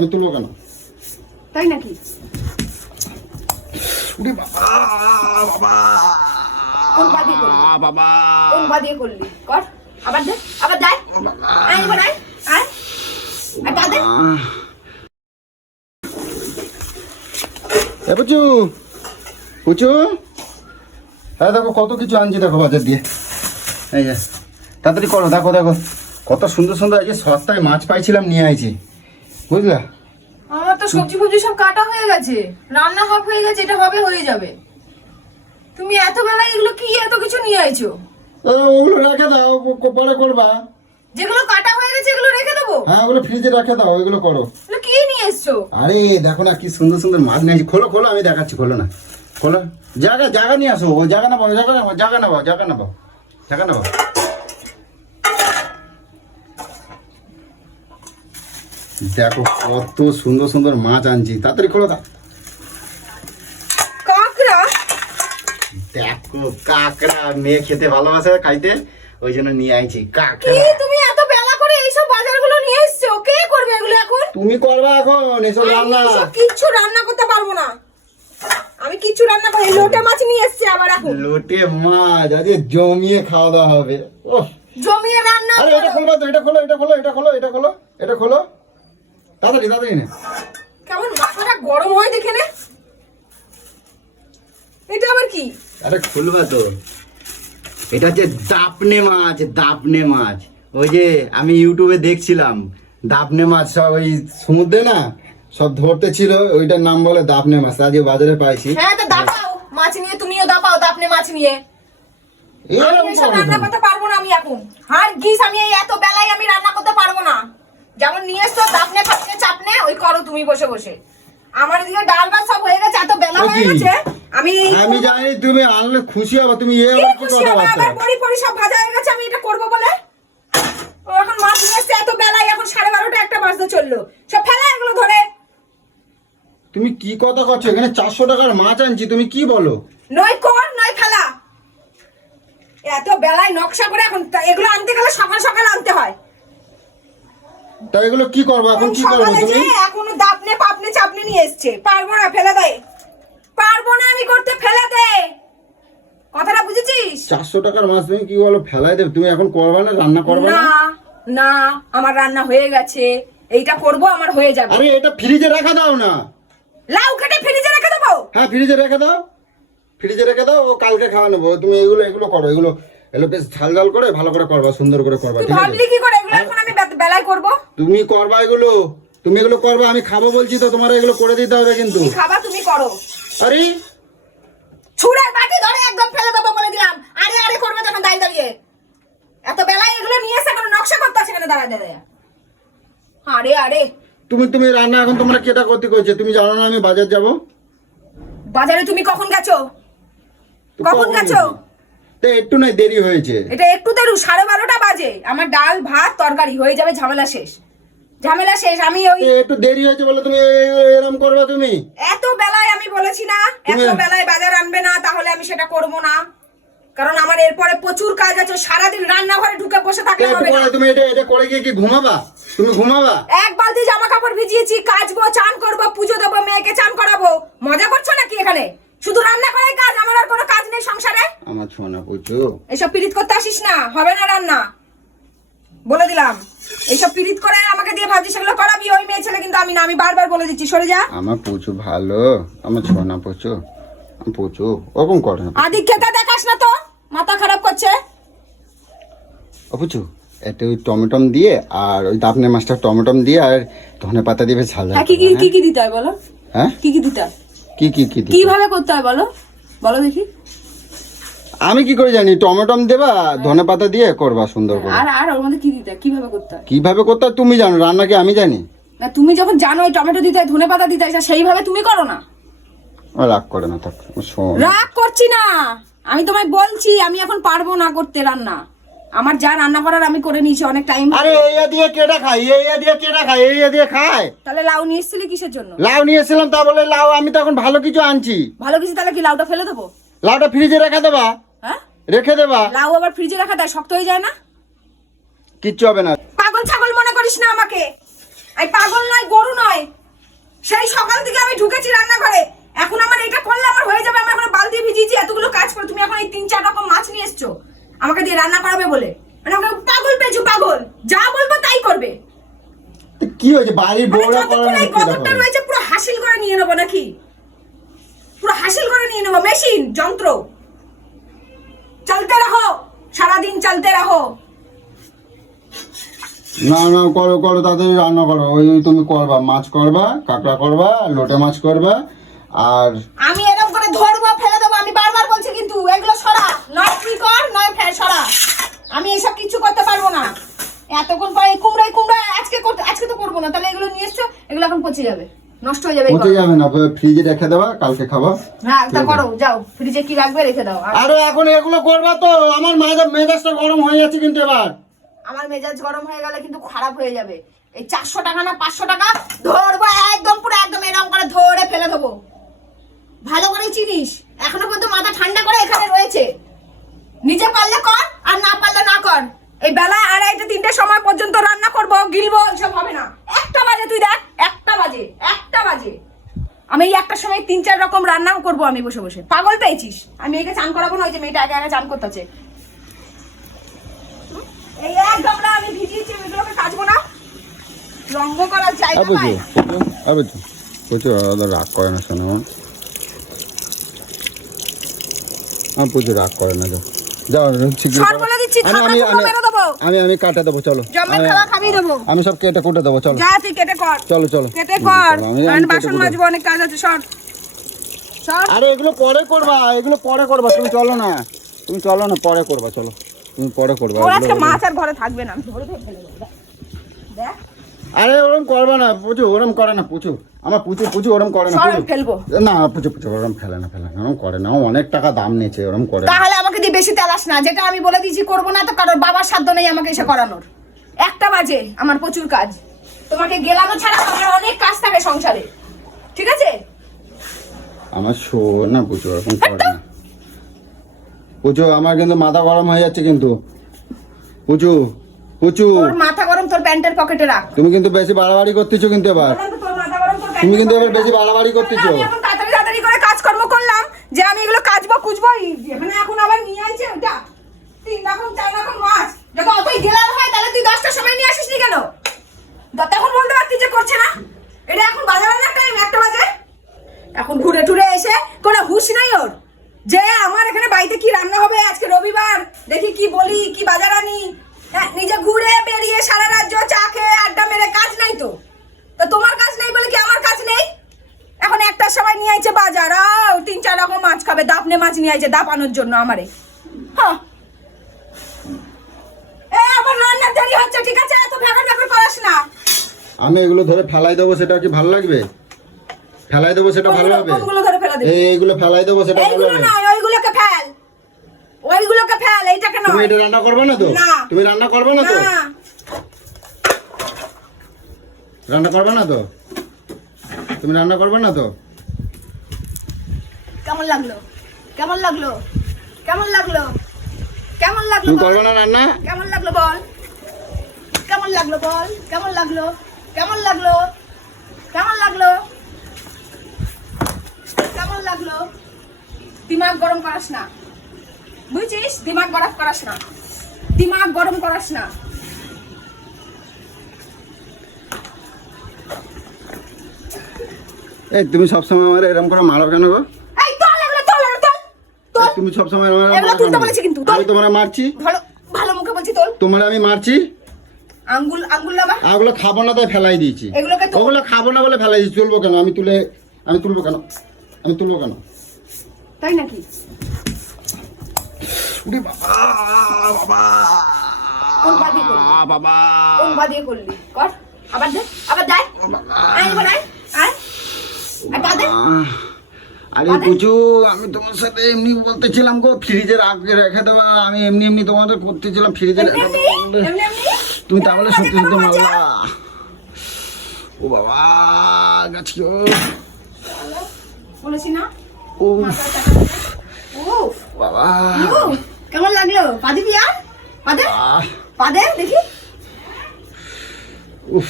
আমি তুলবো কেন? তাই নাকি? উরে বাবা বাবা কোন বাদি করলি? বাবা কোন বাদি করলি? কর আবার দে, আবার দে। আয় এবার আয়, আয়। আর দাদে। এ পুচু, পুচু, হ্যাঁ দেখো কত কিছু আনছি দেখো বাজার দিয়ে। এই যে তাড়াতাড়ি করো, দেখো দেখো কত সুন্দর সুন্দর এই যে সস্তায় মাছ পাইছিলাম নিয়ে আইছি, বুঝলা? আমার তো সবজি ফবজি সব কাটা হয়ে গেছে, রান্না হাফ হয়ে গেছে, এটা হবে হয়ে যাবে। তুমি এত বেলায় এগুলো কি এত কিছু নিয়ে আইছো? ওগুলো রেখে দাও, পরে করবা। যেগুলো কাটা হয়ে গেছে এগুলো রেখে দেবো? হ্যাঁ ওগুলো ফ্রিজে রেখে দাও, ওইগুলো করো। এগুলো কি নিয়ে এসছো? আরে দেখো না কি সুন্দর সুন্দর মাছ নিয়ে আসি। খোলো খোলো, আমি দেখাচ্ছি, খোলো না, খোলো। জায়গা জায়গা নিয়ে আসো, ও জায়গা নেবো, জায়গা নেবো, জায়গা নেবো, জায়গা নেবো, জায়গা নেবো। দেখো কত সুন্দর সুন্দর মাছ আনছি, তাড়াতাড়ি খোলো দা। কাঁকড়া? দেখো কাঁকড়া, মেয়ে খেতে ভালোবাসে খাইতে, ওই জন্য নিয়ে আইছি কাঁকড়া। কি তুমি এত বেলা করে এইসব বাজারগুলো নিয়ে এসছো? কে করবে এগুলো এখন? তুমি করবা এখন এসব রান্না? আমি এসব কিচ্ছু রান্না করতে পারবো না, আমি কিচ্ছু রান্না করি। লোটে মাছ নিয়ে এসছে আবার এখন। লোটে মাছ আজকে জমিয়ে খাওয়া দাওয়া হবে। ওহ জমিয়ে রান্না আরে এটা খোলবা তো, এটা খোলো, এটা খোলো, এটা খোলো, এটা খোলো, এটা খোলো, তাড়াতাড়ি তাড়াতাড়ি নে। কেমন মাথাটা গরম হয় দেখে নে। এটা আবার কি? আরে খুলবা তো, এটা হচ্ছে দাপনে মাছ, দাপনে মাছ। ওই যে আমি ইউটিউবে দেখছিলাম দাপনে মাছ, সব ওই সমুদ্রে না সব ধরতে ছিল, ওইটার নাম বলে দাপনে মাছ, আজকে বাজারে পাইছি। হ্যাঁ তো দাপাও মাছ নিয়ে, তুমিও দাপাও দাপনে মাছ নিয়ে। আমি এসব রান্না করতে পারবো না আমি এখন। হার গিস, আমি এই এত বেলায় আমি রান্না করতে পারবো না। যেমন নিয়ে এসছো দাপনে ফাপনে চাপনে, ওই করো তুমি বসে বসে। আমার এদিকে ডাল ভাত সব হয়ে গেছে, এত বেলা হয়ে গেছে। আমি জানি তুমি আনলে খুশি হবে, তুমি কি এবার কি খুশি কথা হবে? বলছো? আবার বড়ি পড়ি সব ভাজা হয়ে গেছে, আমি এটা করবো বলে। ও এখন মাছ নিয়ে এসছে এত বেলায়, এখন 12:30 একটা বাজতে চললো। সব ফেলা এগুলো ধরে। তুমি কি কথা করছো? এখানে 400 টাকার মাছ আনছি, তুমি কি বলো? নয় কর নয় খালা, এত বেলায় নকশা করে এখন এগুলো আনতে গেলে সকাল সকাল আনতে হয়। তা এগুলো কি করবো এখন, কি করবো সকালে তুমি? যে এখনো দাপনে পাপনে চাপনে নিয়ে এসছে, পারবো না, ফেলে দে। পারবো না আমি করতে, ফেলে দে। কথাটা বুঝেছিস? 400 টাকার মাছ তুমি কি বলো ফেলাই দেবে? তুমি এখন করবা না, রান্না করবে না? না না, আমার রান্না হয়ে গেছে, এইটা করব, আমার হয়ে যাবে। আরে এটা ফ্রিজে রেখে দাও না। লাউ কেটে ফ্রিজে রেখে দেবো? হ্যাঁ ফ্রিজে রেখে দাও, ফ্রিজে রেখে দাও, ও কালকে খাওয়া নেবো। তুমি এগুলো এগুলো করো, এগুলো এগুলো বেশ ঝাল ঝাল করে ভালো করে করবা, সুন্দর করে করবা, তুই ঠিক আছে? ভাবলি কি করে এগুলো এখন আমি বেলায় করব? তুমি করবা এগুলো, তুমি এগুলো করবা, আমি খাবো বলছি তো, তোমার এগুলো করে দিতে হবে কিন্তু। তুমি খাবা, তুমি করো। আরে ছুঁড়ে বাটি ধরে একদম ফেলে দেবো বলে দিলাম। আরে আরে করবে তখন দাঁড়িয়ে দাঁড়িয়ে। এত বেলায় এগুলো নিয়ে এসে কোনো নকশা করতে আছে কেন দাঁড়া দাঁড়িয়ে? আরে আরে তুমি তুমি রান্না এখন তোমরা কেটা করতে কইছে? তুমি জানো না আমি বাজার যাব? বাজারে তুমি কখন গেছো? কখন গেছো? তো একটু নাই দেরি হয়েছে। এটা একটু দেরু, 12:30 বাজে। আমার ডাল ভাত তরকারি হয়ে যাবে, ঝামেলা শেষ, ঝামেলা শেষ। আমি ওই একটু দেরি হয়েছে বলে তুমি এরকম করবে? তুমি এত বেলায় আমি বলেছি না এত বেলায় বাজার আনবে না, তাহলে আমি সেটা করব না। কারণ আমার এরপরে প্রচুর কাজ আছে, সারাদিন রান্নাঘরে ঢুকে বসে থাকলে হবে না। তুমি এটা এটা করে গিয়ে কি ঘুমাবা? তুমি ঘুমাবা? এক বালতি জামা কাপড় ভিজিয়েছি, কাচবো, চান করবো, পুজো দেবো, মেয়েকে চান করাবো। মজা করছো নাকি এখানে? শুধু রান্না করাই কাজ, আমার আর কোনো কাজ নেই সংসারে। আমার সোনা পুচু, এসব পিরিত করতে আসিস না, হবে না রান্না, বলে দিলাম। এইসব পিরিত করে আমাকে দিয়ে ভাবছিস সেগুলো করাবি, ওই মেয়ে ছেলে কিন্তু আমি না। আমি বারবার বলে দিচ্ছি, সরে যা। আমার পুচু ভালো, আমার সোনা পুচু, পুচু ওরকম করে না। আদিক খেতে দেখাস না তো, মাথা খারাপ করছে। ও পুচু একটু টমেটম দিয়ে, আর ওই দাপনে মাছটা টমেটম দিয়ে আর ধনে পাতা দিয়ে ঝাল ঝাল। হ্যাঁ কি কি কি কি দিতে হয় বলো? হ্যাঁ কি কি দিতে হয়? কি কি কি দিতে? কিভাবে করতে হয় বলো, বলো দেখি। আমি কি করে জানি? টমেটম দেবা, ধনে পাতা দিয়ে করবা সুন্দর করে। আর আর ওর মধ্যে কি দিতে হয়, কিভাবে করতে হয়? কিভাবে করতে হয় তুমি জানো, রান্না কি আমি জানি? না তুমি যখন জানো ওই টমেটো দিতে হয়, ধনে পাতা দিতে হয়, সেইভাবে তুমি করো না। ও রাগ করে না, থাক শোন। রাগ করছি না, আমি তোমায় বলছি আমি এখন পারবো না করতে রান্না। আমার যা রান্না করার আমি করে নিয়েছি অনেক টাইম। আরে এইয়া দিয়ে কেটা খায়, এইয়া দিয়ে কেটা খায়, এইয়া দিয়ে খায়। তাহলে লাউ নিয়ে এসেছিলি কিসের জন্য? লাউ নিয়ে এসেছিলাম, তা বলে লাউ আমি তো এখন ভালো কিছু আনছি। ভালো কিছু, তাহলে কি লাউটা ফেলে দেবো? লাউটা ফ্রিজে রেখে দেবা, হ্যাঁ রেখে দেবা। লাউ আবার ফ্রিজে রাখা দেয়, শক্ত হয়ে যায় না? কিচ্ছু হবে না। পাগল ছাগল মনে করিস না আমাকে। এই পাগল নয়, গরু নয়। সেই সকাল থেকে আমি ঢুকেছি রান্নাঘরে, এখন আমার এটা করলে আমার হয়ে যাবে। আমি এখন বালতি ভিজিয়েছি, এতগুলো কাজ করে তুমি এখন এই 3-4 রকম মাছ নিয়ে এসছো আমাকে দিয়ে রান্না করাবে বলে। মানে আমাকে পাগল পেয়েছো, পাগল। যা বলবো তাই করবে। তো কি হয়েছে, বাড়ির বউরা করে না, এই গোবরটা রয়েছে পুরো হাসিল করে নিয়ে নেবো নাকি? পুরো হাসিল করে নিয়ে নেবো, মেশিন যন্ত্র। চলতে রাখো, সারাদিন চলতে রাখো। না না, করো করো, তাড়াতাড়ি রান্না করো। ওই ওই তুমি করবা, মাছ করবা, কাঁকড়া করবা, লোটে মাছ করবা। আর আমি এরকম করে ধরবো, ফেলে দেবো। আমি বারবার বলছি কিন্তু এগুলো সরা, নয় তুই কর নয় ফের সরা। আমি এইসব কিছু করতে পারবো না। এতক্ষণ পরে কুমড়া আজকে তো করবো না। তাহলে এগুলো নিয়ে এসছো, এগুলো এখন পচে যাবে, নষ্ট হয়ে যাবে। পচে যাবে না, ফ্রিজে রেখে দেবা, কালকে খাবা। হ্যাঁ তা করো, যাও ফ্রিজে কি রাখবে রেখে দাও। আরে এখন এগুলো করবা তো, আমার মেজাজটা গরম হয়ে যাচ্ছে কিন্তু এবার। আমার মেজাজ গরম হয়ে গেলে কিন্তু খারাপ হয়ে যাবে। এই 400 টাকা না 500 টাকা ধরবো, একদম পুরো একদম এরকম করে ধরে ফেলে দেবো। ভালো করে চিনিস, এখনো পর্যন্ত মাথা ঠান্ডা করে এখানে রয়েছে। নিজে পারলে কর, আর না পারলে না কর। এই বেলা 2:30-3টে সময় পর্যন্ত রান্না করবো, গিলবো, এসব হবে না। 1টা বাজে, তুই দেখ 1টা বাজে। আমি এই 1টার সময় 3-4 রকম রান্নাও করবো আমি বসে বসে। পাগল পেয়েছিস? আমি একে চান করাবো না, ওই যে মেয়েটা একা একা চান করতেছে। এই এক গামলা আমি ভিজিয়েছি, এগুলোকে কাচবো না, রঙ্গ করার জায়গা পাই না। প্রচুর রাগ করে না, শোনো প্রচুর রাগ করে না। যাও সরবলে দিচ্ছি, মেরে দেবো। আমি কাটা দেবো, চলো। জমের খাওয়া খাবি দেবো। আমি সব কেটে কুটে দেবো, চলো। যা তুই কেটে কর, চলো চলো কেটে কর। আমি আমি বাসন মাজবো, অনেক কাজ আছে। সর। আরে এগুলো পরে করবা, তুমি চলো না, পরে করবা, চলো তুমি পরে করবা। ওর আজকে মাছ আর ঘরে থাকবে না, ধরে ধরে ফেলে দেবো। দেখ আরে ওরম করবা না, পুচু ওরম করে না, পুচু আমার পুচু ওরম করে না। সর ফেলবো না, পুচু ওরম ফেলে না, ওরম করে না। ও অনেক টাকা দাম নিয়েছে, ওরম করে না। তাহলে আমাকে দিয়ে বেশি তেলাস না। যেটা আমি বলে দিয়েছি করবো না, তো কারোর বাবার সাধ্য নেই আমাকে এসে করানোর। 1টা বাজে, আমার প্রচুর কাজ। তোমাকে গেলানো ছাড়া আমার অনেক কাজ থাকে সংসারে, ঠিক আছে? আমার শো না, পুচু ওরকম করে না। পুচু আমার কিন্তু মাথা গরম হয়ে যাচ্ছে কিন্তু। পুচু তোর মাথা গরম তোর প্যান্টের পকেটে রাখ। তুমি কিন্তু বেশি বাড়াবাড়ি করতেছো কিন্তু এবার। তোর মাথা গরম তোর তুমি কিন্তু এবার বেশি বাড়াবাড়ি করতেছো। আমি এখন তাড়াতাড়ি করে কাজকর্ম করলাম যে আমি এগুলো কাচবো কুচবো। এখানে এখন আবার নিয়ে আইছে ওটা 3 রকম 4 রকম মাছ। যখন অতই গেলার হয় তাহলে তুই 10টার সময় নিয়ে আসিস নি কেন? তখন বলতে পারতি যে করছে না। এটা এখন বাজারে না টাইম 1টা বাজে। এখন ঘুরে টুরে এসে কোনো হুঁশ নাই ওর যে আমার এখানে বাড়িতে কি রান্না হবে আজকে রবিবার, দেখি কি বলি, কি বাজার আনি। নিজে ঘুরে বেরিয়ে সারা রাজ্য চা খেয়ে আড্ডা মেরে কাজ নাই তো। তো তোমার কাজ নেই বলে কি আমার কাজ নেই? এখন 1টার সময় নিয়ে আইছে বাজার, 3-4 রকম মাছ খাবে। দাপনে মাছ নিয়ে আইছে দাপানোর জন্য আমারে। হ্যাঁ আবার রান্নার দেরি হচ্ছে, ঠিক আছে? এত ভেগর করাস না। আমি এগুলো ধরে ফেলাই দেবো, সেটা কি ভালো লাগবে? ফেলাই দেবো সেটা ভালো হবে? কোনগুলো ধরে ফেলা দিবি? এইগুলো ফেলাই দেবো সেটা ভালো এইগুলো হবে? না, ওইগুলোকে ফেল। এইটাকে তুমি নয়। এটা রান্না করবে না তো? না। তুমি রান্না করবে না তো? না। রান্না করবে না তো? তুমি রান্না করবে না তো? কেমন লাগলো? কেমন লাগলো? কেমন লাগলো? কেমন লাগলো? তুমি করবে না রান্না? কেমন লাগলো বল? কেমন লাগলো বল? কেমন লাগলো? কেমন লাগলো? কেমন লাগলো? কেমন লাগলো? দিমাগ গরম করাস না, বুঝছিস? দিমাগ গরম করাস না, দিমাগ গরম করাস না। এই তুমি সবসময় আমার এরকম করে মারো কেন গো? এই তোল এগুলো, তোল এগুলো, তোল তোল। তুমি সবসময় আমার এগুলো তুলতে বলেছি কিন্তু, তোল। আমি তোমার মারছি? ভালো ভালো মুখে বলছি তোল। তোমার আমি মারছি? আঙ্গুল লাগা। ওগুলো খাবো না তাই ফেলাই দিয়েছি। এগুলোকে তো ওগুলো খাবো না বলে ফেলাই দিয়েছি। চলবো কেন? আমি তুলবো কেন? তাই নাকি? উরে বাবা বাবা কোন পা দিয়ে করলি? বাবা কোন পা দিয়ে করলি? কর আবার দে, আবার দে। আয় এবার আয়, আয় পা দে। আরে পুচু, আমি তোমার সাথে এমনি বলতেছিলাম গো, ফ্রিজের আগে রেখে দেওয়া। আমি এমনি তোমাদের করতেছিলাম ফ্রিজে রেখে দেওয়া। এমনি তুমি তাহলে সত্যি সত্যি মারলা। ও বাবা গাছি বলেছি না? ও উফ বাবা, কেমন লাগলো? পা দিবি আর? পা দে দেখি। উফ